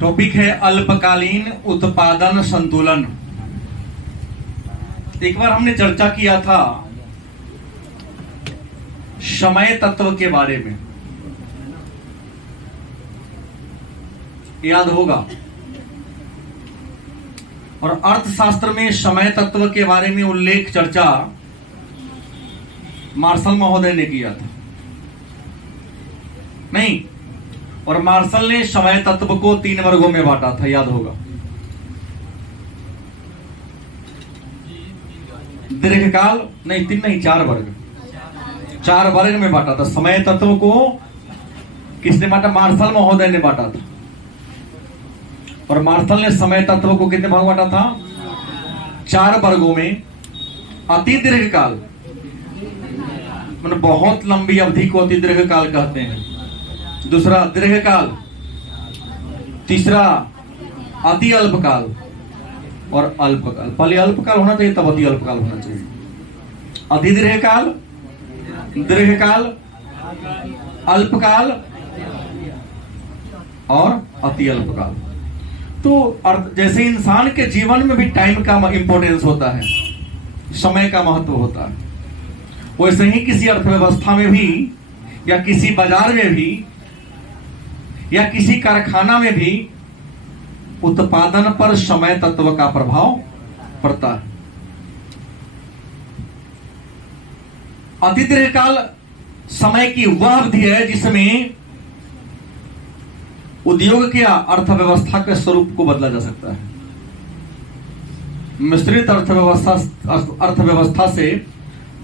Topic है अल्पकालीन उत्पादन संतुलन। एक बार हमने चर्चा किया था समय तत्व के बारे में, याद होगा। और अर्थशास्त्र में समय तत्व के बारे में उल्लेख चर्चा मार्शल महोदय ने किया था, नहीं? और मार्शल ने समय तत्व को 3 वर्गों में बांटा था, याद होगा। दीर्घकाल नहीं, 3 नहीं, 4 वर्ग, 4 वर्ग में बांटा था। समय तत्व को किसने बांटा? मार्शल महोदय ने बांटा था। और मार्शल ने समय तत्व को कितने भाग बांटा था? 4 वर्गों में। अति दीर्घकाल मतलब बहुत लंबी अवधि को अति दीर्घकाल कहते हैं। दूसरा दीर्घकाल, तीसरा अति अल्पकाल और अल्पकाल। पहले अल्पकाल होना चाहिए, तब अति अल्पकाल होना चाहिए। अति दीर्घकाल, दीर्घकाल, अल्पकाल और अति अल्पकाल। तो जैसे इंसान के जीवन में भी टाइम का इंपॉर्टेंस होता है, समय का महत्व होता है, वैसे ही किसी अर्थव्यवस्था में भी या किसी बाजार में भी या किसी कारखाना में भी उत्पादन पर समय तत्व का प्रभाव पड़ता है। अति दीर्घकाल समय की वह अवधि है जिसमें उद्योग के अर्थव्यवस्था के स्वरूप को बदला जा सकता है। मिश्रित अर्थव्यवस्था से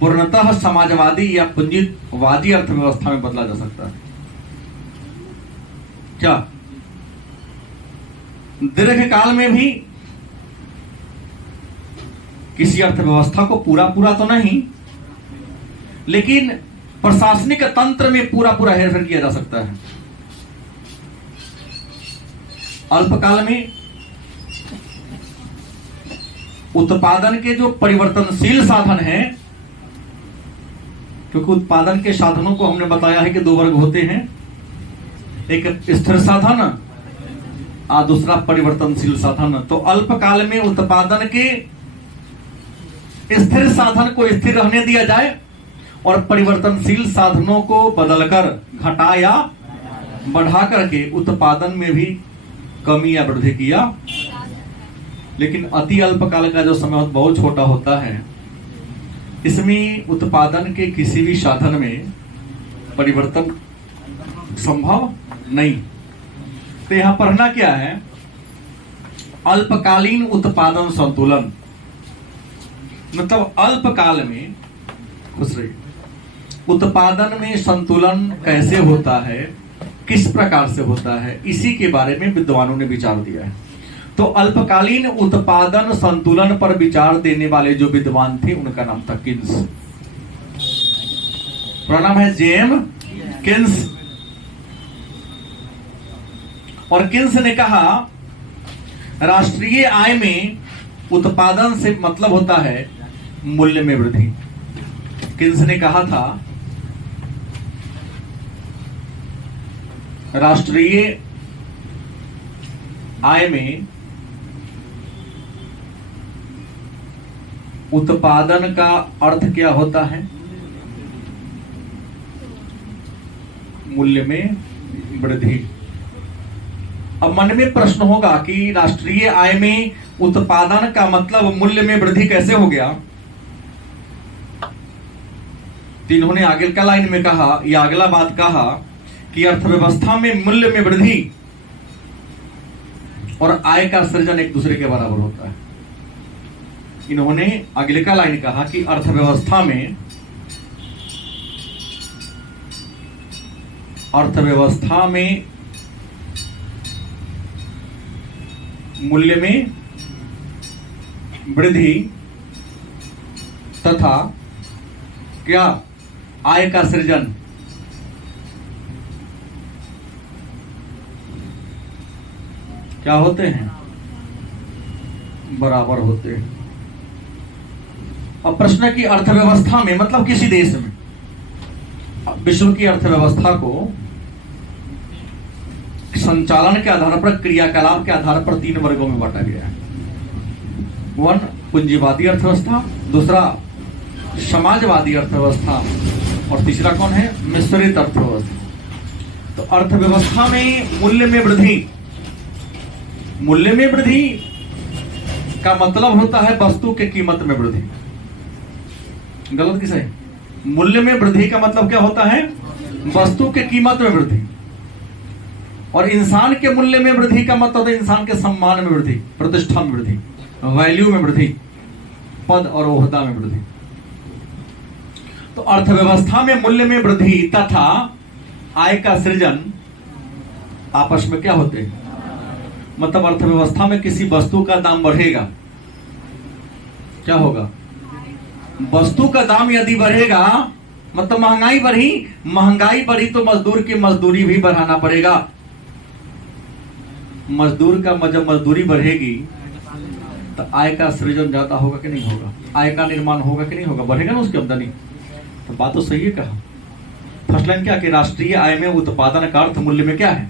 पूर्णतः समाजवादी या पूंजीवादी अर्थव्यवस्था में बदला जा सकता है। क्या दीर्घकाल में भी किसी अर्थव्यवस्था को पूरा तो नहीं, लेकिन प्रशासनिक तंत्र में पूरा हेरफेर किया जा सकता है। अल्पकाल में उत्पादन के जो परिवर्तनशील साधन हैं, क्योंकि उत्पादन के साधनों को हमने बताया है कि 2 वर्ग होते हैं, एक स्थिर साधन और दूसरा परिवर्तनशील साधन। तो अल्पकाल में उत्पादन के स्थिर साधन को स्थिर रहने दिया जाए और परिवर्तनशील साधनों को बदलकर, घटा या बढ़ा करके उत्पादन में भी कमी या वृद्धि किया। लेकिन अति अल्पकाल का जो समय बहुत छोटा होता है, इसमें उत्पादन के किसी भी साधन में परिवर्तन संभव नहीं। तो यहां पढ़ना क्या है? अल्पकालीन उत्पादन संतुलन। मतलब अल्पकाल में, खुश रहिए, उत्पादन में संतुलन कैसे होता है, किस प्रकार से होता है, इसी के बारे में विद्वानों ने विचार दिया है। तो अल्पकालीन उत्पादन संतुलन पर विचार देने वाले जो विद्वान थे उनका नाम था किन्स। प्रणाम है जेम किन्स। और किन्स ने कहा राष्ट्रीय आय में उत्पादन से मतलब होता है मूल्य में वृद्धि। किन्स ने कहा था राष्ट्रीय आय में उत्पादन का अर्थ क्या होता है? मूल्य में वृद्धि। अब मन में प्रश्न होगा कि राष्ट्रीय आय में उत्पादन का मतलब मूल्य में वृद्धि कैसे हो गया? तो इन्होंने आगे का लाइन में कहा, या अगला बात कहा कि अर्थव्यवस्था में मूल्य में वृद्धि और आय का सृजन एक दूसरे के बराबर होता है। इन्होंने अगले का लाइन कहा कि अर्थव्यवस्था में मूल्य में वृद्धि तथा क्या आय का सृजन क्या होते हैं? बराबर होते हैं। अब प्रश्न की अर्थव्यवस्था में मतलब किसी देश में, विश्व की अर्थव्यवस्था को संचालन के आधार पर, क्रियाकलाप के आधार पर 3 वर्गों में बांटा गया है। 1 पूंजीवादी अर्थव्यवस्था, दूसरा समाजवादी अर्थव्यवस्था, और तीसरा कौन है? मिश्रित अर्थव्यवस्था। तो अर्थव्यवस्था में मूल्य में वृद्धि, मूल्य में वृद्धि का मतलब होता है वस्तु के कीमत में वृद्धि। गलत किसे? मूल्य में वृद्धि का मतलब क्या होता है? वस्तु के कीमत में वृद्धि। और इंसान के मूल्य में वृद्धि का मतलब है इंसान के सम्मान में वृद्धि, प्रतिष्ठा में वृद्धि, वैल्यू में वृद्धि, पद और ओहदा में वृद्धि। तो अर्थव्यवस्था में मूल्य में वृद्धि तथा आय का सृजन आपस में क्या होते हैं? मतलब अर्थव्यवस्था में किसी वस्तु का दाम बढ़ेगा, क्या होगा? वस्तु का दाम यदि बढ़ेगा मतलब महंगाई बढ़ी, महंगाई बढ़ी तो मजदूर की मजदूरी भी बढ़ाना पड़ेगा। मजदूर का जब मजदूरी बढ़ेगी तो आय का सृजन ज्यादा होगा कि नहीं होगा? आय का निर्माण होगा कि नहीं होगा? बढ़ेगा ना उसकी आमदनी। तो बात तो सही है। कहा फर्स्ट लाइन क्या कि राष्ट्रीय आय में उत्पादन का अर्थ मूल्य में क्या है?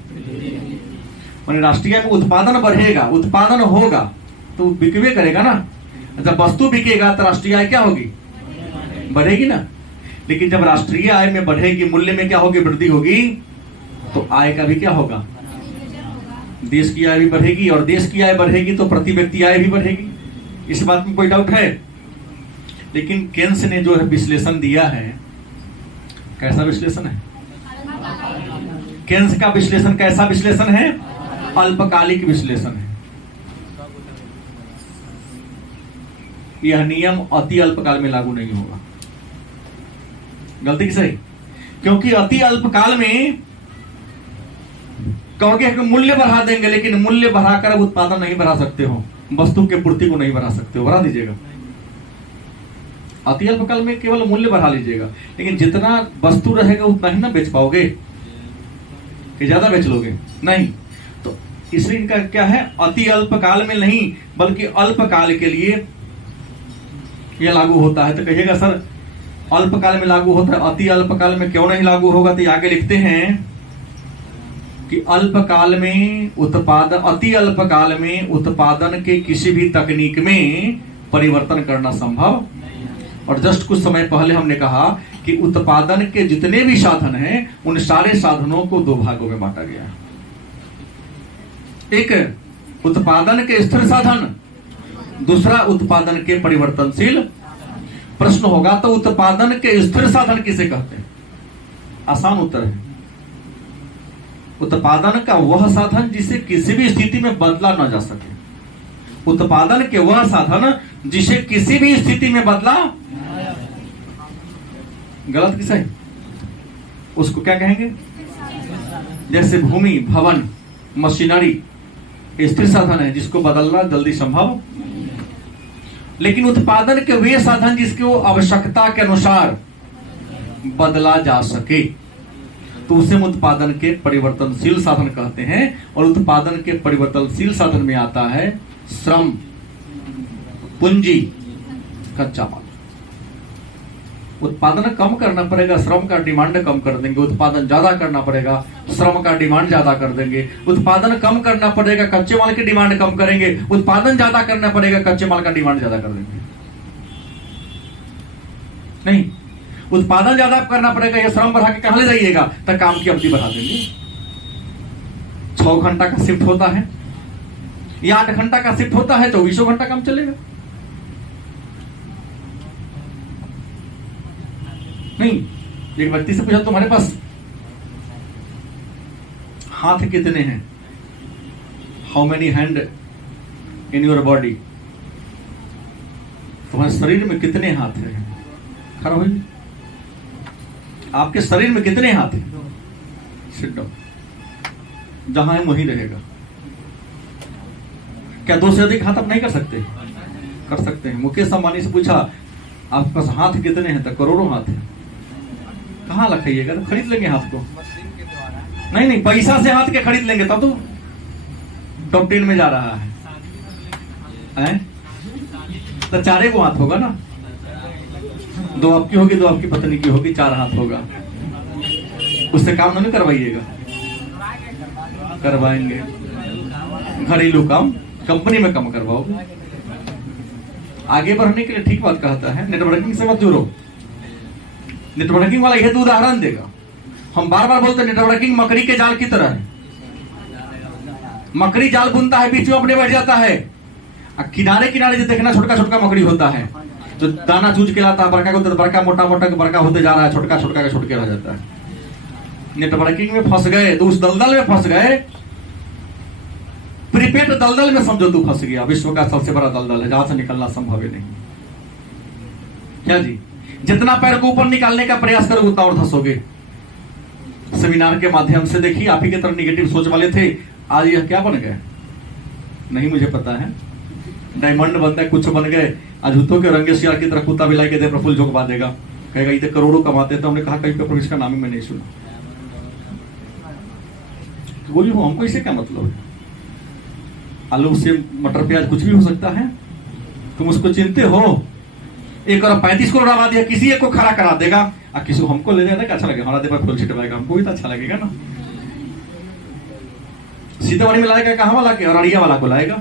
माने राष्ट्रीय आय में उत्पादन बढ़ेगा, उत्पादन होगा तो बिकवे करेगा ना। जब वस्तु बिकेगा तो राष्ट्रीय आय क्या होगी? बढ़ेगी ना। लेकिन जब राष्ट्रीय आय में बढ़ेगी, मूल्य में क्या होगी? वृद्धि होगी, तो आय का भी क्या होगा? देश की आय भी बढ़ेगी, और देश की आय बढ़ेगी तो प्रति व्यक्ति आय भी बढ़ेगी। इस बात में कोई डाउट है? लेकिन केन्स ने जो है विश्लेषण दिया है, कैसा विश्लेषण है? केन्स का विश्लेषण कैसा विश्लेषण है? अल्पकालिक विश्लेषण है। यह नियम अति अल्पकाल में लागू नहीं होगा। गलती की सही? क्योंकि अति अल्पकाल में कहोगे कि मूल्य बढ़ा देंगे, लेकिन मूल्य बढ़ाकर उत्पादन नहीं बढ़ा सकते हो, वस्तु के पूर्ति को नहीं बढ़ा सकते हो। बढ़ा दीजिएगा, अति अल्पकाल में केवल मूल्य बढ़ा लीजिएगा, लेकिन जितना वस्तु रहेगा उतना ही ना बेच पाओगे, कि ज्यादा बेच लोगे? नहीं। तो इसलिए इनका क्या है? अति अल्पकाल में नहीं बल्कि अल्पकाल के लिए यह लागू होता है। तो कहिएगा सर अल्पकाल में लागू होता है, अति अल्पकाल में क्यों नहीं लागू होगा? तो आगे लिखते हैं कि अल्पकाल में उत्पादन, अति अल्पकाल में उत्पादन के किसी भी तकनीक में परिवर्तन करना संभव। और जस्ट कुछ समय पहले हमने कहा कि उत्पादन के जितने भी साधन हैं उन सारे साधनों को 2 भागों में बांटा गया है। एक उत्पादन के स्थिर साधन, दूसरा उत्पादन के परिवर्तनशील। प्रश्न होगा तो उत्पादन के स्थिर साधन किसे कहते हैं? आसान उत्तर है, उत्पादन का वह साधन जिसे किसी भी स्थिति में बदला ना जा सके। उत्पादन के वह साधन जिसे किसी भी स्थिति में बदला, गलत किसा है? उसको क्या कहेंगे? जैसे भूमि, भवन, मशीनरी स्थिर साधन है जिसको बदलना जल्दी संभव। लेकिन उत्पादन के वे साधन जिसको आवश्यकता के अनुसार बदला जा सके तो उसे उत्पादन के परिवर्तनशील साधन कहते हैं। और उत्पादन के परिवर्तनशील साधन में आता है श्रम, पूंजी, कच्चा माल। उत्पादन कम करना पड़ेगा, श्रम का डिमांड कम कर देंगे। उत्पादन ज्यादा करना पड़ेगा, श्रम का डिमांड ज्यादा कर देंगे। उत्पादन कम करना पड़ेगा, कच्चे माल की डिमांड कम करेंगे। उत्पादन ज्यादा करना पड़ेगा, कच्चे माल का डिमांड ज्यादा कर देंगे। नहीं, उत्पादन ज्यादा करना पड़ेगा या श्रम बढ़ा के कहां ले जाइएगा? तक काम की अवधि बढ़ा देंगे। 6 घंटा का शिफ्ट होता है या 8 घंटा का शिफ्ट होता है, 24 घंटा काम चलेगा। नहीं, एक व्यक्ति से पूछा तुम्हारे पास हाथ कितने हैं? How many hand in your body? तुम्हारे शरीर में कितने हाथ हैं? खड़ा होइए। आपके शरीर में कितने हाथ हैं? Sit down. जहां है वहीं रहेगा। क्या 2 से अधिक हाथ आप नहीं कर सकते? कर सकते हैं। मुकेश अंबानी से पूछा आपके पास हाथ कितने हैं? तो करोड़ों हाथ हैं। कहां लखाइएगा? तो खरीद लेंगे हाथ को। नहीं, पैसा से हाथ के खरीद लेंगे तब तो टॉप 10 में जा रहा है। तो 4 को हाथ होगा ना, 2 आपकी होगी, 2 आपकी पत्नी की होगी, 4 हाथ होगा। उससे काम नहीं करवाइएगा। करवाएंगे। घरेलू काम कंपनी में कम करवाओगे। आगे बढ़ने के लिए ठीक बात कहता है, नेटवर्किंग से मत जुड़ो। नेटवर्किंग वाला यह तो उदाहरण देगा। हम बार बार बोलते हैं नेटवर्किंग मकड़ी के जाल की तरह है। मकड़ी जाल बुनता है, बीच में अपने बैठ जाता है, किनारे किनारे जो देखना छोटका छोटका मकड़ी होता है, जो दाना चूज के लाता है, बड़का को बड़का, मोटा मोटा बड़का होते जा रहा है, छोटका छोटका का छोटके रह जाता है। नेटवर्किंग में फंस गए तो उस दलदल में फंस गए, प्रीपेड दलदल में समझो तू फंस गया। विश्व का सबसे बड़ा दलदल है, जहां से निकलना संभव ही नहीं। क्या जी, जितना पैर को ऊपर निकालने का प्रयास करोगे उतना और धंसोगे। सेमिनार के माध्यम से देखिए, आप ही की तरह निगेटिव सोच वाले थे, आज यह क्या बन गए नहीं मुझे पता है। डायमंड बनता है, कुछ बन गए। आज हुतों के रंगे सियार की तरह कुत्ता बिलाई के दे प्रफुल्ल झोंकवा देगा, कहेगा इतने करोड़ों कमाते हैं। तो हमने कहा कहीं पे इसका नाम ही मैं नहीं सुना। तो बोली हूं हमको इससे क्या मतलब है? आलू से मटर प्याज कुछ भी हो सकता है, तुम उसको चिंते हो। 1 करोड़ आबादी है, किसी एक को खड़ा करा देगा और किसी को हमको ले जाएगा, अच्छा लगेगा, हमारा देवर फुल छिटवाएगा, हमको भी तो अच्छा लगेगा ना। सीतामढ़ी में लाएगा, कहां वाला के अररिया वाला को लाएगा,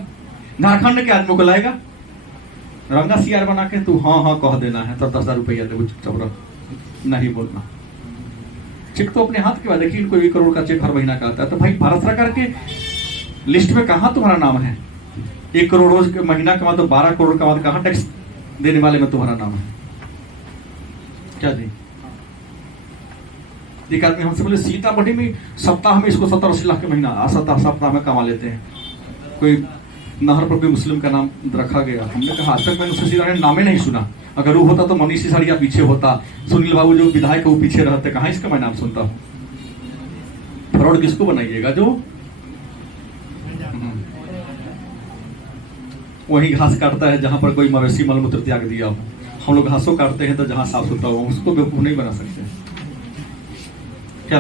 झारखंड के आदमी को लाएगा, रंगा सियार बना के तू हाँ हाँ कह देना है, तब 10,000 रुपया दे, चुपचाप रह, नहीं बोलना। चेक तो अपने हाथ के बाद देखिए, इनको 1 करोड़ का चेक हर महीना का आता है। तो भाई भारत सरकार के लिस्ट में कहां तुम्हारा नाम है? 1 करोड़ रोज के महीना कमा तो 12 करोड़ कमा, कहां टैक्स देने वाले में तुम्हारा नाम है? क्या जी? एक आदमी हमसे बोले सीतामढ़ी में सप्ताह में इसको 70-80 लाख के महीना सप्ताह में कमा लेते हैं। कोई नहर पर कोई मुस्लिम का नाम रखा गया, हमने कहा आज तक मैंने उसके सीधा नाम ही नहीं सुना। अगर वो होता तो मनीष सिसोदिया पीछे होता, सुनील बाबू जो विधायक है वो पीछे रहते, कहां इसका मैं नाम सुनता हूं। फ्रॉड किसको बनाइएगा? जो वही घास काटता है जहां पर कोई मवेशी मलमूत्र त्याग दिया हो। हम लोग घासों काटते हैं तो जहां साफ सुथरा हो, उसको बेवकूफ नहीं बना सकते क्या?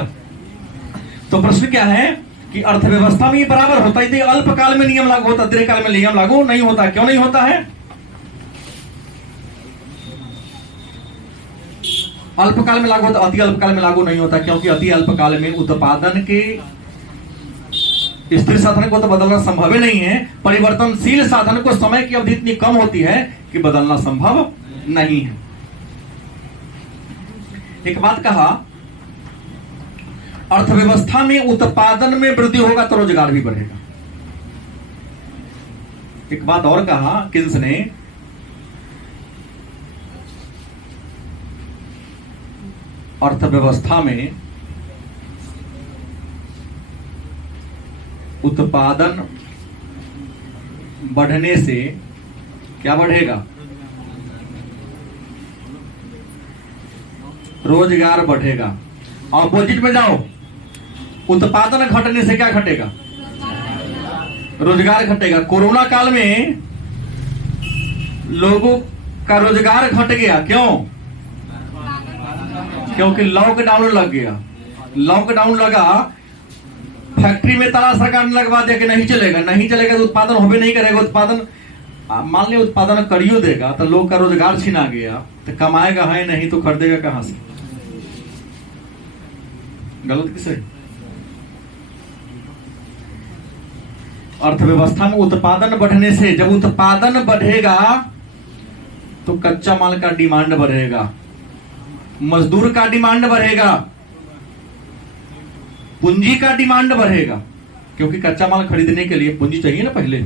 तो प्रश्न क्या है कि अर्थव्यवस्था में ये बराबर होता है, अल्पकाल में नियम लागू होता, दीर्घकाल में नियम लागू नहीं होता। क्यों नहीं होता है? अल्पकाल में लागू होता, अति अल्पकाल में लागू नहीं होता, क्योंकि अति अल्पकाल में उत्पादन के स्थिर साधन को तो बदलना संभव ही नहीं है। परिवर्तनशील साधन को समय की अवधि इतनी कम होती है कि बदलना संभव नहीं है। एक बात कहा, अर्थव्यवस्था में उत्पादन में वृद्धि होगा तो रोजगार भी बढ़ेगा। एक बात और कहा किन्स ने, अर्थव्यवस्था में उत्पादन बढ़ने से क्या बढ़ेगा? रोजगार बढ़ेगा। ऑपोजिट में जाओ, उत्पादन घटने से क्या घटेगा? रोजगार घटेगा। कोरोना काल में लोगों का रोजगार घट गया, क्यों? क्योंकि लॉकडाउन लग गया। लॉकडाउन लगा, फैक्ट्री में ताला सरकार ने लगवा दिया कि नहीं चलेगा, नहीं चलेगा तो उत्पादन होबे नहीं करेगा। उत्पादन मान लिया उत्पादन करियो देगा तो लोग का रोजगार छीना गया, तो कमाएगा है नहीं तो खरीदेगा कहां से? गलत किसे? अर्थव्यवस्था में उत्पादन बढ़ने से, जब उत्पादन बढ़ेगा तो कच्चा माल का डिमांड बढ़ेगा, मजदूर का डिमांड बढ़ेगा, पूंजी का डिमांड बढ़ेगा, क्योंकि कच्चा माल खरीदने के लिए पूंजी चाहिए ना। पहले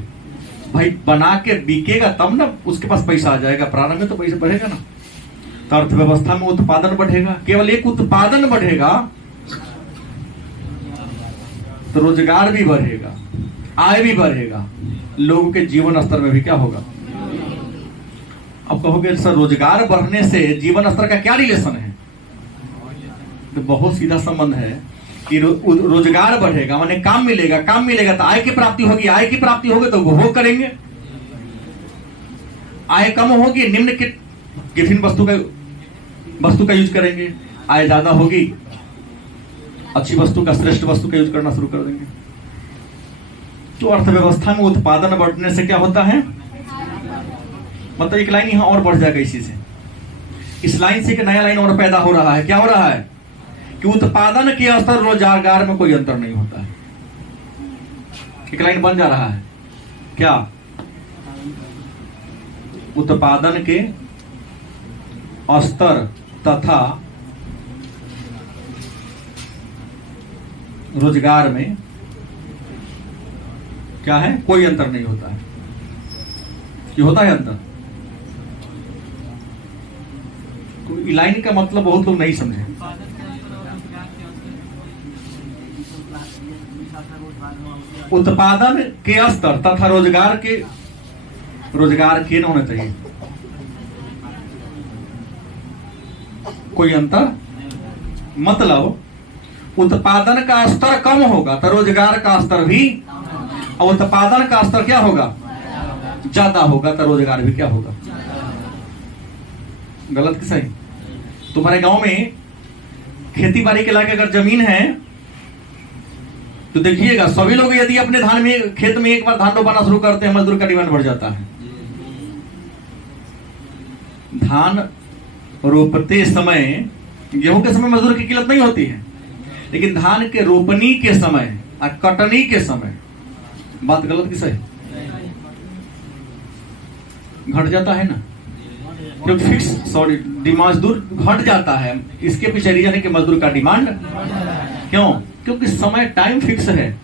भाई बना के बिकेगा तब ना उसके पास पैसा आ जाएगा, प्रारंभ में तो पैसा बढ़ेगा ना। तो अर्थव्यवस्था में उत्पादन बढ़ेगा, केवल एक उत्पादन बढ़ेगा तो रोजगार भी बढ़ेगा, आय भी बढ़ेगा, लोगों के जीवन स्तर में भी क्या होगा? अब कहोगे सर रोजगार बढ़ने से जीवन स्तर का क्या रिलेशन है? तो बहुत सीधा संबंध है कि रोजगार बढ़ेगा माने काम मिलेगा, काम मिलेगा तो आय की प्राप्ति होगी, आय की प्राप्ति होगी तो उपभोग करेंगे। आय कम होगी, निम्न टिफिन वस्तु का यूज करेंगे, आय ज्यादा होगी, अच्छी वस्तु का, श्रेष्ठ वस्तु का यूज करना शुरू कर देंगे। तो अर्थव्यवस्था में उत्पादन बढ़ने से क्या होता है? मतलब एक लाइन यहां और बढ़ जाएगा इसी से। इस लाइन से एक नया लाइन और पैदा हो रहा है। क्या हो रहा है? कि उत्पादन के स्तर रोजगार में कोई अंतर नहीं होता है। एक लाइन बन जा रहा है क्या? उत्पादन के स्तर तथा रोजगार में क्या है? कोई अंतर नहीं होता है। कि होता है अंतर? तो लाइन का मतलब बहुत लोग नहीं समझे। उत्पादन के स्तर तथा रोजगार के न होना चाहिए कोई अंतर। मतलब उत्पादन का स्तर कम होगा तो रोजगार का स्तर भी, और उत्पादन का स्तर क्या होगा? ज्यादा होगा तो रोजगार भी क्या होगा? गलत कि सही? तुम्हारे गांव में खेती बाड़ी के लायक अगर जमीन है तो देखिएगा सभी लोग यदि अपने धान में खेत में एक बार धान रोपाना शुरू करते हैं, मजदूर का डिमांड बढ़ जाता है। धान रोपते समय, गेहूं के समय मजदूर की किल्लत नहीं होती है, लेकिन धान के रोपनी के समय और कटनी के समय बात गलत कि सही? घट जाता है ना, क्योंकि फिक्स मजदूर घट जाता है। इसके पीछे रीजन है कि मजदूर का डिमांड क्यों? क्योंकि समय टाइम फिक्स है,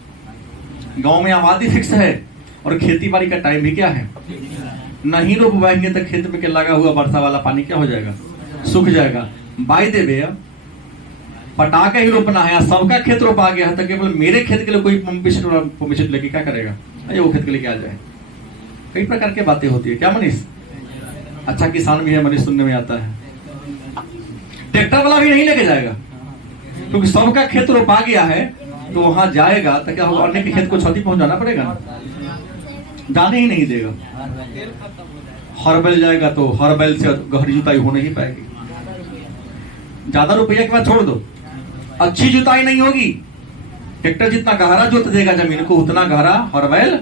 गांव में आबादी फिक्स है, और खेती बाड़ी का टाइम भी क्या है? नहीं रोप पाएंगे तो खेत में के लगा हुआ वर्षा वाला पानी क्या हो जाएगा? सूख जाएगा। बाई देवे पटा के ही रोपना है, सबका खेत रोपा गया है तो केवल मेरे खेत के लिए कोई परमिशन लेके क्या करेगा? अरे वो खेत के लिए क्या जाए? कई प्रकार की बातें होती है क्या मनीष? अच्छा किसान भी है मनीष, सुनने में आता है। ट्रैक्टर वाला भी नहीं लेके जाएगा, क्योंकि सबका खेत रोपा गया है, तो वहां जाएगा तो क्या होगा? अन्य के खेत को क्षति पहुंचाना पड़ेगा ना, जाने ही नहीं देगा। हर बैल जाएगा तो हर बैल से गहरी जुताई हो नहीं पाएगी। ज्यादा रुपया के बाद छोड़ दो, अच्छी जुताई नहीं होगी। ट्रैक्टर जितना गहरा जोत देगा जमीन को, उतना गहरा हर बैल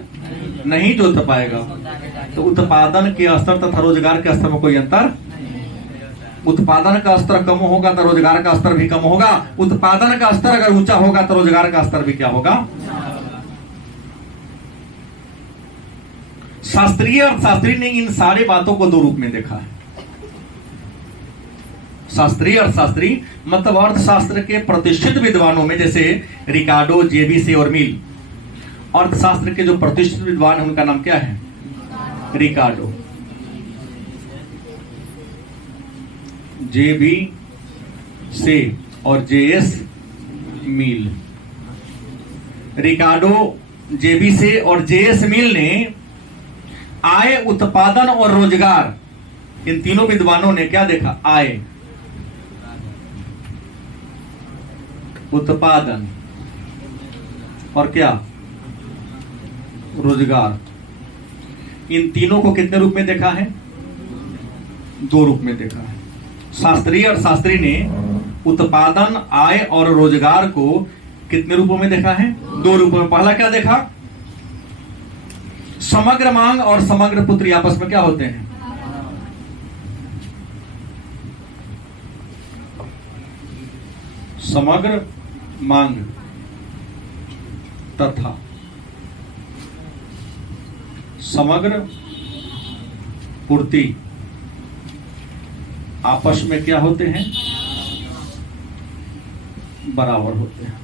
नहीं जोत पाएगा। तो उत्पादन के स्तर तथा रोजगार के स्तर में कोई अंतर? उत्पादन का स्तर कम होगा तो रोजगार का स्तर भी कम होगा। उत्पादन का स्तर अगर ऊंचा होगा तो रोजगार का स्तर भी क्या होगा? शास्त्रीय अर्थशास्त्री ने इन सारी बातों को दो रूप में देखा है। शास्त्रीय अर्थशास्त्री मतलब अर्थशास्त्र के प्रतिष्ठित विद्वानों में, जैसे रिकार्डो, जेबीसी और मिल। अर्थशास्त्र के जो प्रतिष्ठित विद्वान है उनका नाम क्या है? रिकार्डो, जेबी से और जेएस मिल। रिकार्डो, जेबी से और जेएस मिल ने आय, उत्पादन और रोजगार, इन तीनों विद्वानों ने क्या देखा? आय, उत्पादन और क्या? रोजगार। इन तीनों को कितने रूप में देखा है? दो रूप में देखा है। शास्त्रीय अर्थशास्त्री ने उत्पादन, आय और रोजगार को कितने रूपों में देखा है? दो रूपों में। पहला क्या देखा? समग्र मांग और समग्र पूर्ति आपस में क्या होते हैं? समग्र मांग तथा समग्र पूर्ति आपस में क्या होते हैं? बराबर होते हैं।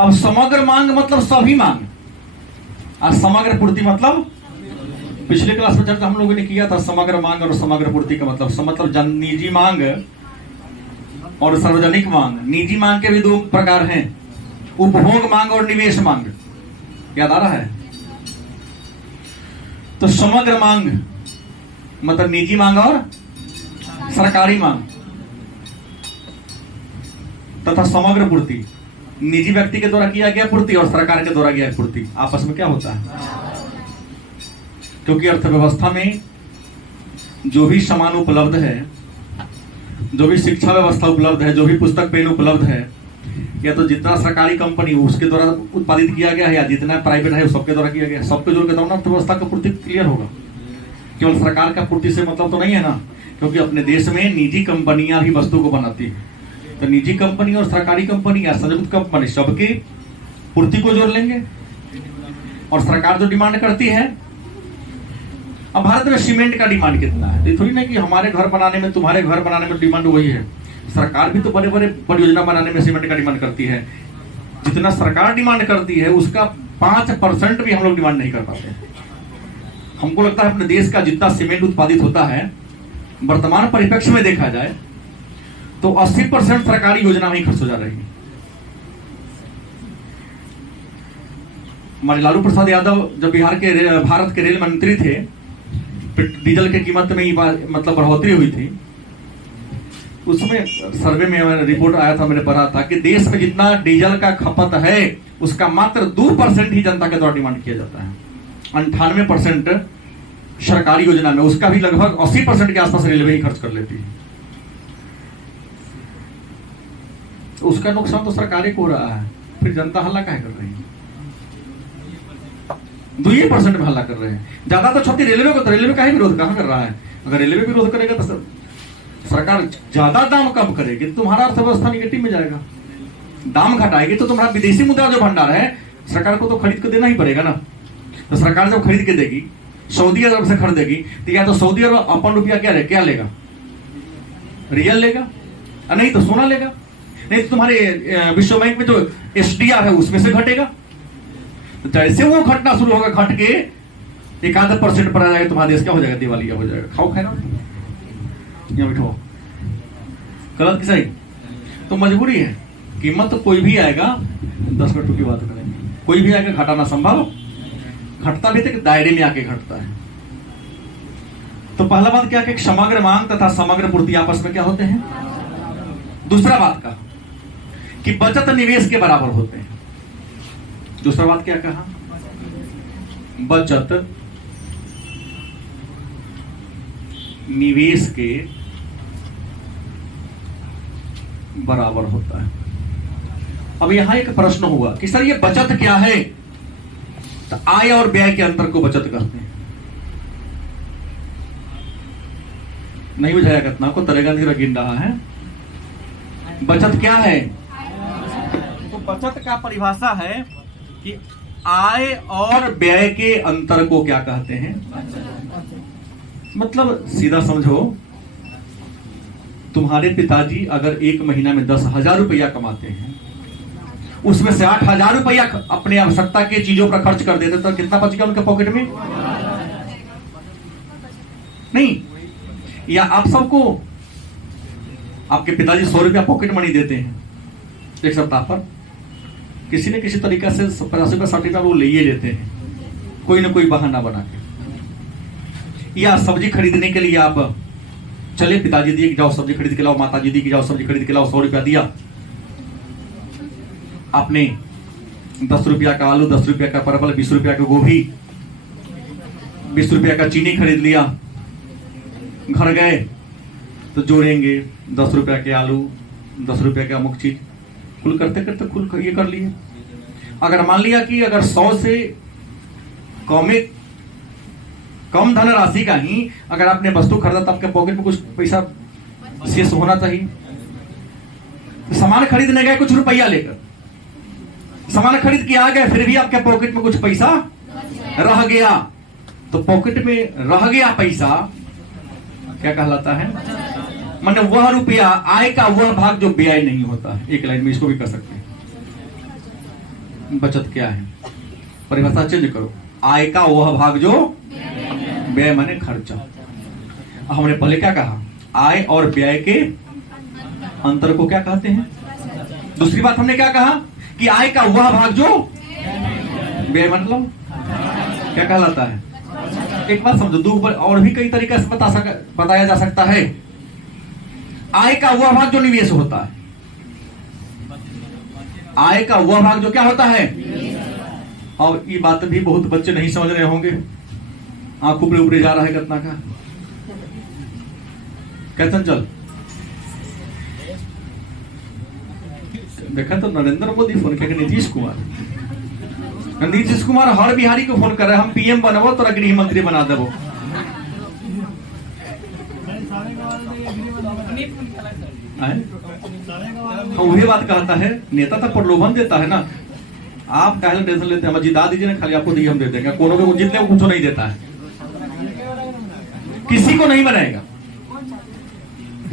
अब समग्र मांग मतलब सभी मांग, और समग्र पूर्ति मतलब पिछले क्लास में चर्चा हम लोगों ने किया था। समग्र मांग और समग्र पूर्ति का मतलब निजी मांग और सार्वजनिक मांग। निजी मांग के भी दो प्रकार हैं, उपभोग मांग और निवेश मांग। याद आ रहा है? तो समग्र मांग मतलब निजी मांग और सरकारी मांग, तथा समग्र पूर्ति निजी व्यक्ति के द्वारा किया गया पूर्ति और सरकार के द्वारा किया पूर्ति। आपस में क्या होता है? क्योंकि अर्थव्यवस्था में जो भी सामान उपलब्ध है, जो भी शिक्षा व्यवस्था उपलब्ध है, जो भी पुस्तक पेन उपलब्ध है, या तो जितना सरकारी कंपनी उसके द्वारा उत्पादित किया गया है या जितना प्राइवेट है सबके द्वारा किया गया है, सबके जोड़ के तो अर्थव्यवस्था का पूर्ति क्लियर होगा। केवल सरकार का पूर्ति से मतलब तो नहीं है ना, क्योंकि अपने देश में निजी कंपनियां भी वस्तु को बनाती है। तो निजी कंपनी और सरकारी कंपनी या संयुक्त कंपनी सबकी पूर्ति को जोड़ लेंगे और सरकार जो डिमांड करती है, अब भारत में सीमेंट का डिमांड कितना है? ये थोड़ी ना कि हमारे घर बनाने में तुम्हारे घर बनाने में डिमांड वही है। सरकार भी तो बड़े बड़े परियोजना बनाने में सीमेंट का डिमांड करती है। जितना सरकार डिमांड करती है उसका 5% भी हम लोग डिमांड नहीं कर पाते। हमको लगता है अपने देश का जितना सीमेंट उत्पादित होता है वर्तमान परिप्रेक्ष्य में देखा जाए तो 80% सरकारी योजना में ही खर्च हो जा रही है। हमारे लालू प्रसाद यादव जब भारत के रेल मंत्री थे, डीजल की कीमत में मतलब बढ़ोतरी हुई थी, उसमें सर्वे में रिपोर्ट आया था, मैंने पढ़ा था कि देश में जितना डीजल का खपत है उसका मात्र 2% ही जनता के द्वारा डिमांड किया जाता है। 98% सरकारी योजना में, उसका भी लगभग 80% के आसपास रेलवे ही खर्च कर लेती है। तो उसका नुकसान तो सरकारें को हो रहा है, फिर जनता हल्ला काहे कर रही है? 2% में हल्ला कर रहे हैं। ज्यादा तो क्षति रेलवे को, तो रेलवे का ही विरोध कहां कर रहा है? अगर रेलवे विरोध करेगा तो सरकार ज्यादा दाम कम करेगी तो तुम्हारा अर्थव्यवस्था निगेटिव में जाएगा। दाम घटाएगी तो तुम्हारा विदेशी मुद्रा जो भंडार है सरकार को तो खरीद के देना ही पड़ेगा ना। तो सरकार जब खरीद के देगी, सऊदी अरब से खरीदेगी, तो या तो सऊदी अरब अपन रुपया क्या लेगा? रियल लेगा, नहीं तो सोना लेगा, नहीं तो तुम्हारे विश्व बैंक में जो SDR है उसमें से घटेगा। तो जैसे वो घटना शुरू होगा, घट के 1% पर आ जाएगा, तुम्हारा देश क्या हो जाएगा? दिवालिया हो जाएगा। खाओ खाए ना, यहाँ बैठो। गलत की सही? तो मजबूरी है, कीमत तो कोई भी आएगा 10 मिनट की बात करेंगे, कोई भी आएगा घटाना संभव, घटता भी तो दायरे में आके घटता है। तो पहला बात क्या कि समग्र मांग तथा समग्र पूर्ति आपस में क्या होते हैं? दूसरा बात कहा कि बचत निवेश के बराबर होते हैं। दूसरा बात क्या कहा? बचत निवेश के बराबर होता है। अब यहां एक प्रश्न हुआ कि सर ये बचत क्या है? तो आय और व्यय के अंतर को बचत कहते हैं। नहीं बुझाया कितना को तरेगा नहीं गिन रहा है। बचत क्या है? तो बचत का परिभाषा है कि आय और व्यय के अंतर को क्या कहते हैं? मतलब सीधा समझो, तुम्हारे पिताजी अगर एक महीना में 10,000 रुपया कमाते हैं, उसमें से 8,000 रुपया अपने आवश्यकता के चीजों पर खर्च कर देते, तो कितना बच गया उनके पॉकेट में? नहीं। या आप सबको आपके पिताजी 100 रुपया पॉकेट मनी देते हैं एक सप्ताह पर, किसी न किसी तरीका से 50 रुपया 60 रुपया वो ले ही लेते हैं, कोई ना कोई बहाना बना के। या सब्जी खरीदने के लिए आप चले, पिताजी दिए कि जाओ सब्जी खरीद के लाओ, माता जी दी कि जाओ सब्जी खरीद के लाओ, 100 रुपया दिया, आपने 10 रुपया का आलू, 10 रुपया का परवल, 20 रुपया का गोभी, 20 रुपया का चीनी खरीद लिया। घर गए तो जोड़ेंगे 10 रुपया के आलू, 10 रुपया का अमुक चीज, कुल करते करते कुल ये कर लिए। अगर मान लिया कि अगर 100 से कम धनराशि का ही अगर आपने वस्तु खरीदा तो आपके पॉकेट में कुछ पैसा शेष होना चाहिए। सामान खरीदने गए कुछ रुपया लेकर, सामान खरीद के आ गए, फिर भी आपके पॉकेट में कुछ पैसा रह गया, तो पॉकेट में रह गया पैसा क्या कहलाता है? माने वह रुपया, आय का वह भाग जो व्यय नहीं होता है। एक लाइन में इसको भी कर सकते हैं। बचत क्या है? परिभाषा चेंज करो, आय का वह भाग जो व्यय माने खर्चा। हमने पहले क्या कहा? आय और व्यय के अंतर को क्या कहते हैं? दूसरी बात हमने क्या कहा कि आय का वह भाग जो व्यय मतलब क्या कहलाता है? एक बात समझो, दो और भी कई तरीके से बताया जा सकता है। आय का वह भाग जो निवेश होता है, आय का वह भाग जो क्या होता है। और ये बात भी बहुत बच्चे नहीं समझ रहे होंगे, आंख ऊपरे ऊपरे जा रहा है कितना का। कहते चल देखा तो नरेंद्र मोदी फोन किया, नीतीश कुमार हर बिहारी को फोन कर रहे, हम PM बनबो तो गृह मंत्री बना देबो। वही बात कहता है, नेता तो प्रलोभन देता है ना। आप काहे टेंशन लेते हैं, हम जिता दीजिए ना, खाली आपको दिए हम दे देंगे। कोनो को जितने को कुछ नहीं देता है, किसी को नहीं बनाएगा।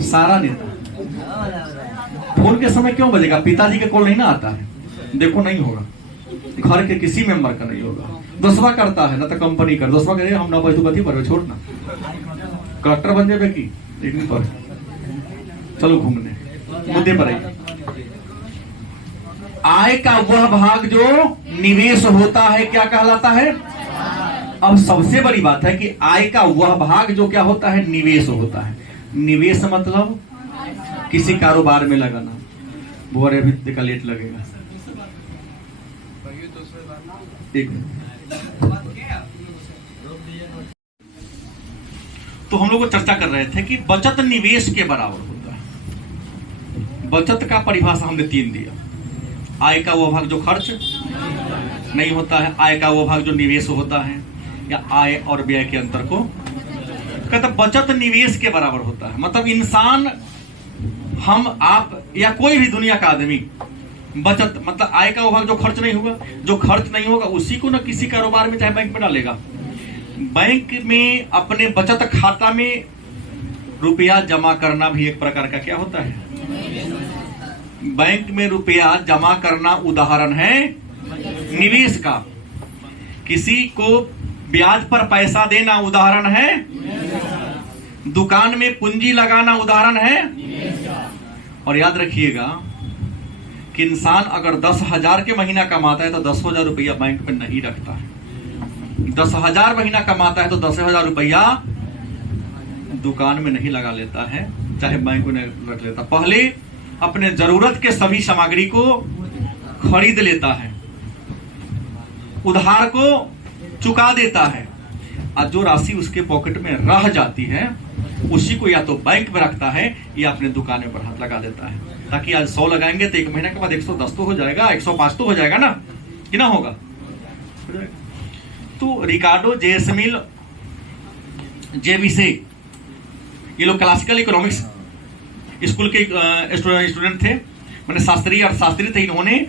सारा नेता फोन के समय क्यों बजेगा? पिताजी के कॉल नहीं ना आता है, देखो नहीं होगा, घर के किसी मेंबर का नहीं होगा। दसवा करता है ना तो कंपनी कर, दसवा करे हम ना बजू बती पर छोड़ना, कलेक्टर बन जाए की एक दिन पर। चलो घूमने मुद्दे पर आइए। आय का वह भाग जो निवेश होता है क्या कहलाता है? अब सबसे बड़ी बात है कि आय का वह भाग जो क्या होता है? निवेश होता है। निवेश मतलब किसी कारोबार में लगाना। बोरे भी का लेट लगेगा, एक तो हम लोग को चर्चा कर रहे थे कि बचत निवेश के बराबर होता है। बचत का परिभाषा हमने 3 दिया। आय का वो भाग जो खर्च नहीं होता है, आय का वो भाग जो निवेश होता है, या आय और व्यय के अंतर को कहते बचत निवेश के बराबर होता है। मतलब इंसान, हम आप या कोई भी दुनिया का आदमी, बचत मतलब आय का वो भाग जो खर्च नहीं होगा, जो खर्च नहीं होगा उसी को ना किसी कारोबार में चाहे बैंक में डालेगा। बैंक में अपने बचत खाता में रुपया जमा करना भी एक प्रकार का क्या होता है? बैंक में रुपया जमा करना उदाहरण है निवेश का। किसी को ब्याज पर पैसा देना उदाहरण है, दुकान में पूंजी लगाना उदाहरण है। और याद रखिएगा कि इंसान अगर 10,000 के महीना कमाता है तो 10,000 रुपया बैंक में नहीं रखता है। 10,000 महीना कमाता है तो 10,000 रुपया दुकान में नहीं लगा लेता है, चाहे बैंक में रख लेता। पहले अपने जरूरत के सभी सामग्री को खरीद लेता है, उधार को चुका देता है, और जो राशि उसके पॉकेट में रह जाती है उसी को या तो बैंक में रखता है या अपने दुकान में हाथ लगा देता है, ताकि आज 100 लगाएंगे तो 1 महीने के बाद 110 तो हो जाएगा, 105 तो हो जाएगा ना, कि ना होगा? तो रिकार्डो जेसमिल जेविसे, ये लोग क्लासिकल इकोनॉमिक्स स्कूल के स्टूडेंट थे, मैंने शास्त्रीय अर्थशास्त्री थे। इन्होंने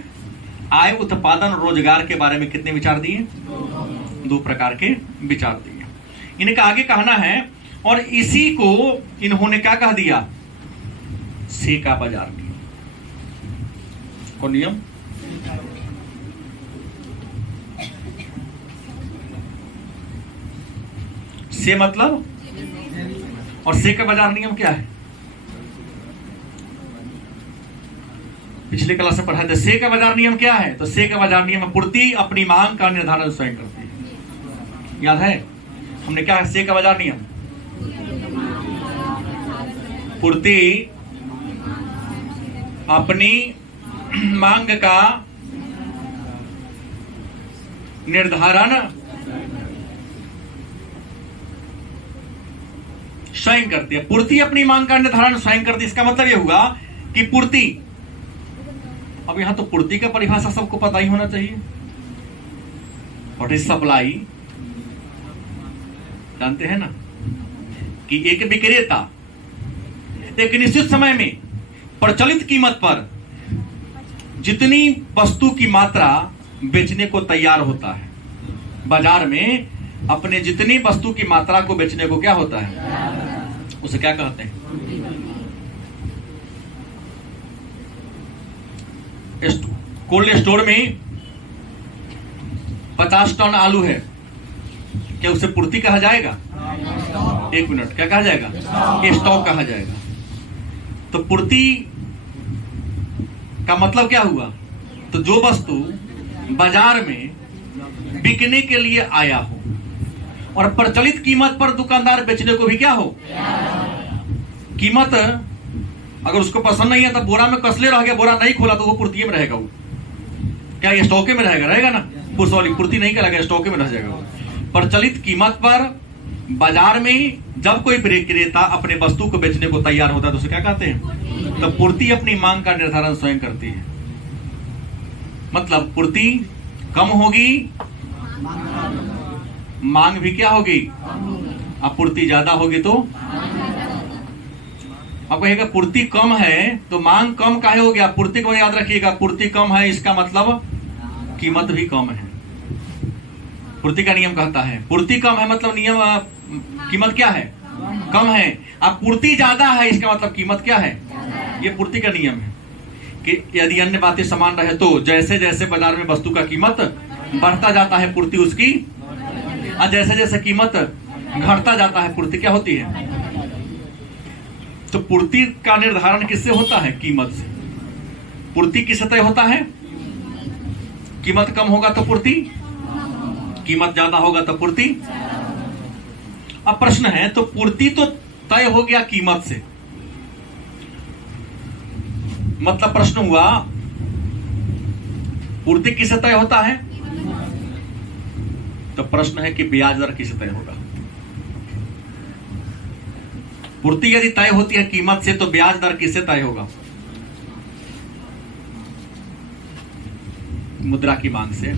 आय, उत्पादन और रोजगार के बारे में कितने विचार दिए? 2 प्रकार के विचार दिए। इनका आगे कहना है, और इसी को इन्होंने क्या कह दिया? सेका बाजार नियम। कौन नियम? से मतलब, और सेका बाजार नियम क्या है? पिछले क्लास में पढ़ाए थे। से का बाजार नियम क्या है? तो से का बाजार नियम, पूर्ति अपनी मांग का निर्धारण स्वयं करती है। याद है हमने क्या है? से का बाजार नियम, पूर्ति अपनी मांग का निर्धारण स्वयं करती है। पूर्ति अपनी मांग का निर्धारण स्वयं करती है, इसका मतलब यह हुआ कि पूर्ति, अब यहां तो पूर्ति का परिभाषा सबको पता ही होना चाहिए। What is supply? जानते हैं ना कि एक विक्रेता एक निश्चित समय में प्रचलित कीमत पर जितनी वस्तु की मात्रा बेचने को तैयार होता है, बाजार में अपने जितनी वस्तु की मात्रा को बेचने को क्या होता है? उसे क्या कहते हैं? कोल्ड स्टोर में 50 टन आलू है, क्या उसे पूर्ति कहा जाएगा? 1 मिनट, क्या कहा जाएगा? स्टॉक कहा जाएगा। तो पूर्ति का मतलब क्या हुआ? तो जो वस्तु बाजार में बिकने के लिए आया हो और प्रचलित कीमत पर दुकानदार बेचने को भी क्या हो? कीमत अगर उसको पसंद नहीं है तो बोरा में कसले रह गया, बोरा नहीं खोला तो वो पूर्ति में रहेगा। वो क्या ये स्टॉके में रहेगा? रहेगा ना। सॉरी, पूर्ति नहीं करेगा, स्टॉके में रह जाएगा वो। प्रचलित कीमत पर बाजार में जब कोई विक्रेता अपने वस्तु को बेचने को तैयार होता है तो उसे क्या कहते हैं? तो पूर्ति अपनी मांग का निर्धारण स्वयं करती है। मतलब पूर्ति कम होगी, मांग भी क्या होगी? अब पूर्ति ज्यादा होगी तो अब कहेगा पूर्ति कम है तो मांग कम काहे हो गया? पूर्ति को याद रखिएगा, पूर्ति कम है इसका मतलब कीमत भी कम है। पूर्ति का नियम कहता है पूर्ति कम है मतलब नियम कीमत क्या है, कम है। अब पूर्ति ज्यादा है इसका मतलब कीमत क्या है, ये पूर्ति का नियम है कि यदि अन्य बातें समान रहे तो जैसे जैसे बाजार में वस्तु का कीमत बढ़ता जाता है पूर्ति उसकी, और जैसे जैसे कीमत घटता जाता है पूर्ति क्या होती है। तो पूर्ति का निर्धारण किससे होता है, कीमत से। पूर्ति किससे तय होता है, कीमत कम होगा तो पूर्ति, कीमत ज्यादा होगा तो पूर्ति। अब प्रश्न है तो पूर्ति तो तय हो गया कीमत से, मतलब प्रश्न हुआ पूर्ति किससे तय होता है, तो प्रश्न है कि ब्याज दर किससे तय होगा। पूर्ति यदि तय होती है कीमत से तो ब्याज दर किससे तय होगा, मुद्रा की मांग से।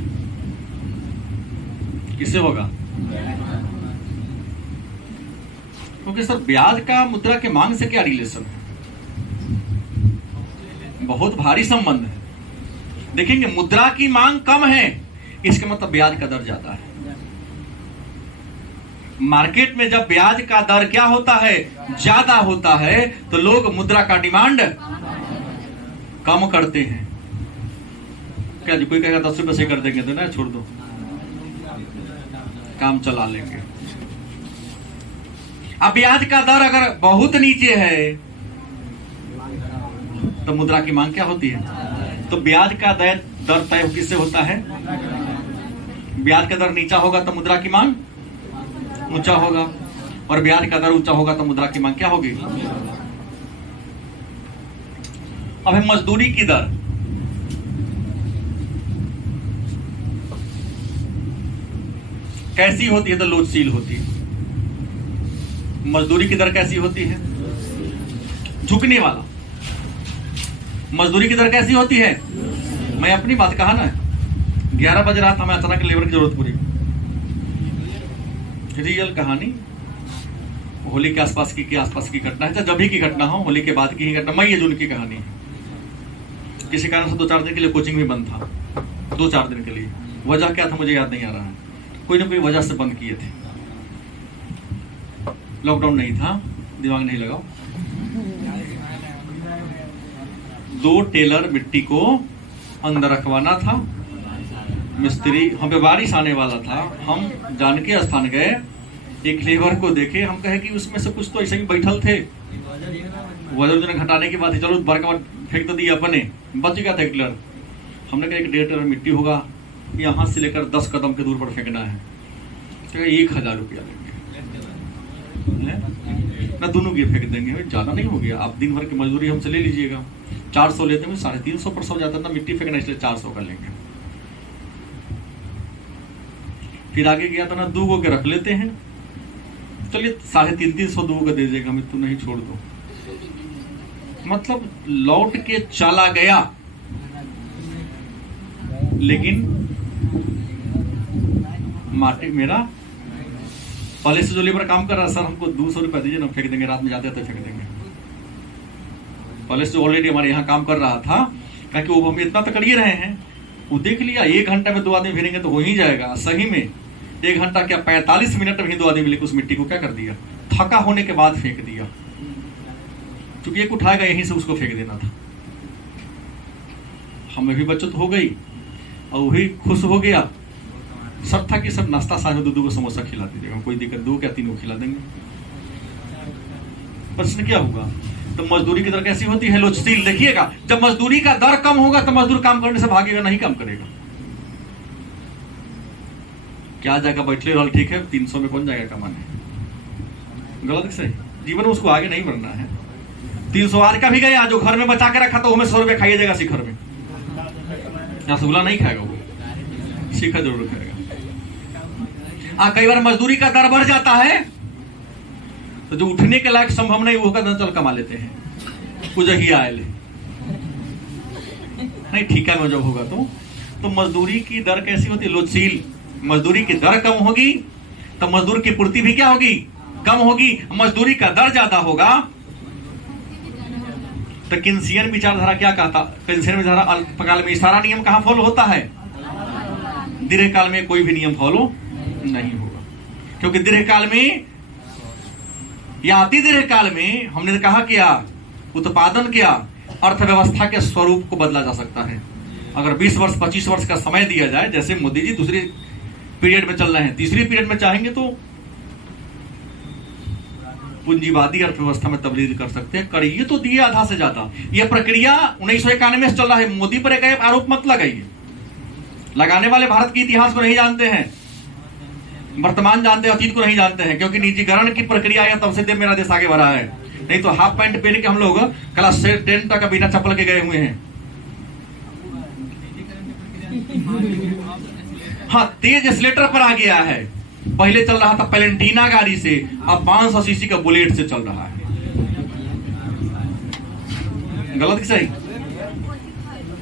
किससे होगा, क्योंकि सर ब्याज का मुद्रा के मांग से क्या रिलेशन है, बहुत भारी संबंध है। देखेंगे मुद्रा की मांग कम है इसका मतलब ब्याज का दर ज्यादा है। मार्केट में जब ब्याज का दर क्या होता है, ज्यादा होता है, तो लोग मुद्रा का डिमांड कम करते हैं। क्या जी कोई कहेगा 10 रुपए से कर देंगे तो ना छोड़ दो, काम चला लेंगे। अब ब्याज का दर अगर बहुत नीचे है तो मुद्रा की मांग क्या होती है, तो ब्याज का दर तय किससे होता है, ब्याज का दर नीचा होगा तो मुद्रा की मांग ऊंचा होगा, और ब्याज का दर ऊंचा होगा तो मुद्रा की मांग क्या होगी। अब है मजदूरी की दर। कैसी होती है, तो लोचशील होती है। मजदूरी की दर कैसी होती है, झुकने वाला। मजदूरी की दर कैसी होती है, मैं अपनी बात कहा ना, 11 बज रहा था, मैं अचानक लेबर की जरूरत पूरी। रियल कहानी, होली के आसपास की आसपास की घटना है, चाहे जब भी की घटना हो, होली के बाद की ही घटना, मई जून की कहानी है। किसी कारण से 2-4 दिन के लिए कोचिंग भी बंद था, 2-4 दिन के लिए। वजह क्या था मुझे याद नहीं आ रहा है, कोई ना कोई वजह से बंद किए थे। लॉकडाउन नहीं था, दिमाग नहीं लगाओ। 2 टेलर मिट्टी को अंदर रखवाना था, मिस्त्री, हम पे बारिश आने वाला था, हम जानकी स्थान गए, एक लेबर को देखे, हम कहे कि उसमें से कुछ तो ऐसे ही बैठल थे। वजन घटाने के बाद चलो बरका फेंक तो दिया अपने, बच गया था एक टेलर। हमने कहा 1.5 टेलर मिट्टी होगा, यहाँ से लेकर 10 कदम के दूर पर फेंकना है, तो 1000 रुपया लेंगे ना, दोनों की फेंक देंगे, ज्यादा नहीं हो गया। आप दिन भर की मजदूरी हमसे ले लीजिएगा, 400 लेते हैं, 350 पर सौ जाता ना मिट्टी फेंकना, इसलिए 400 कर लेंगे। फिर आगे गया था ना, 2 गो के रख लेते हैं, चलिए 350 2 का दे देगा, मैं तू नहीं छोड़ दो। मतलब लौट के चला गया, लेकिन माटी मेरा पहले से जो लेबर काम कर रहा, सर हमको 200 रुपया दीजिए ना, फेंक देंगे, रात में जाते फेंक देंगे। पहले से ऑलरेडी हमारे यहाँ काम कर रहा था, कहा कि वो हम इतना तो कर ही रहे हैं, वो देख लिया 1 घंटा में 2 आदमी फिरेंगे तो हो ही जाएगा। सही में 1 घंटा क्या 45 मिनट में ही 2 आदमी लेकर उस मिट्टी को क्या कर दिया, थका होने के बाद फेंक दिया, क्योंकि एक उठाएगा यहीं से उसको फेंक देना था। हमें भी बचत हो गई और वही खुश हो गया। सब था कि सब नाश्ता साथ में 2 को समोसा खिला दीजिएगा, कोई दिक्कत, 2 या 3 को खिला देंगे। प्रश्न क्या होगा, तो मजदूरी की दर कैसी होती है, लोचशील। देखिएगा जब मजदूरी का दर कम होगा तो मजदूर काम करने से भागेगा, नहीं काम करेगा। क्या जाएगा बैठले रहल, ठीक है, 300 में कौन जाएगा कमाने, गलत सही। जीवन में उसको आगे नहीं बढ़ना है। 300 आज का भी गया, जो घर में बचा के रखा तो हमें 100 रुपये खाइए जाएगा शिखर में, रसगुल्ला नहीं खाएगा वो, शिखर जरूर खाएगा। कई बार मजदूरी का दर बढ़ जाता है तो जो उठने के लायक संभव नहीं वो होगा, चल कमा लेते हैं, कुछ ही आए ले नहीं, ठीका में जब होगा तो मजदूरी की दर कैसी होती है, लोचशील। मजदूरी की दर कम होगी तो मजदूर की पूर्ति भी क्या होगी, कम होगी। मजदूरी का दर ज्यादा होगा तो किन्सियन विचारधारा क्या कहता, किन्सियन विचारधारा अल्पकाल में इशारा नियम कहां फॉलो होता है, दीर्घकाल में कोई भी नियम फॉलो नहीं होगा, क्योंकि दीर्घकाल में या अति दीर्घकाल में हमने कहा क्या, उत्पादन क्या, अर्थव्यवस्था के स्वरूप को बदला जा सकता है। अगर 20 वर्ष 25 वर्ष का समय दिया जाए, जैसे मोदी जी दूसरी पीरियड में चल रहे हैं, तीसरी पीरियड में चाहेंगे तो पूंजीवादी अर्थव्यवस्था में तब्दील कर सकते हैं। करिए तो दिए आधा से ज्यादा। यह प्रक्रिया 1991 से चल रहा है। मोदी पर एक आरोप मत लगाइए, लगाने वाले भारत के इतिहास को नहीं जानते हैं, वर्तमान जानते हैं, अतीत को नहीं जानते हैं, क्योंकि निजीकरण की प्रक्रिया है तब से मेरा देश आगे बढ़ा है। नहीं तो हाफ पैंट पहन के हम लोग क्लास 10 तक बिना चप्पल के गए हुए हैं। हाँ, तेज स्लेटर पर आ गया है। पहले चल रहा था पैलेंटीना गाड़ी से, अब 500 सीसी का बुलेट से चल रहा है। गलत कि सही?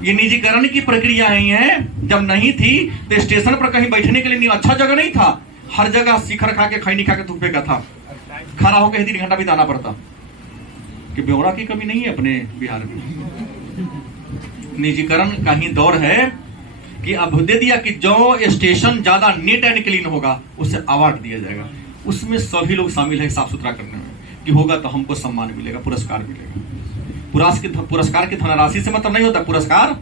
ये निजीकरण की प्रक्रिया ही है। जब नहीं थी तो स्टेशन पर कहीं बैठने के लिए नहीं, अच्छा जगह नहीं था, हर जगह शिखर खा के खैनी खा के थूपे का था, खड़ा होकर 3 घंटा बिताना पड़ता। कि ब्यौरा की कमी नहीं है अपने बिहार में। निजीकरण का ही दौर है कि अब दे दिया कि जो स्टेशन ज्यादा नीट एंड क्लीन होगा उससे अवार्ड दिया जाएगा। उसमें सभी लोग शामिल है साफ सुथरा करने में, कि होगा तो हमको सम्मान मिलेगा, पुरस्कार मिलेगा। पुरस्कार की धनराशि से मतलब नहीं होता, पुरस्कार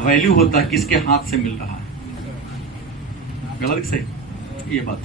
वैल्यू होता है किसके हाथ से मिल रहा है। गलत सही ये बात।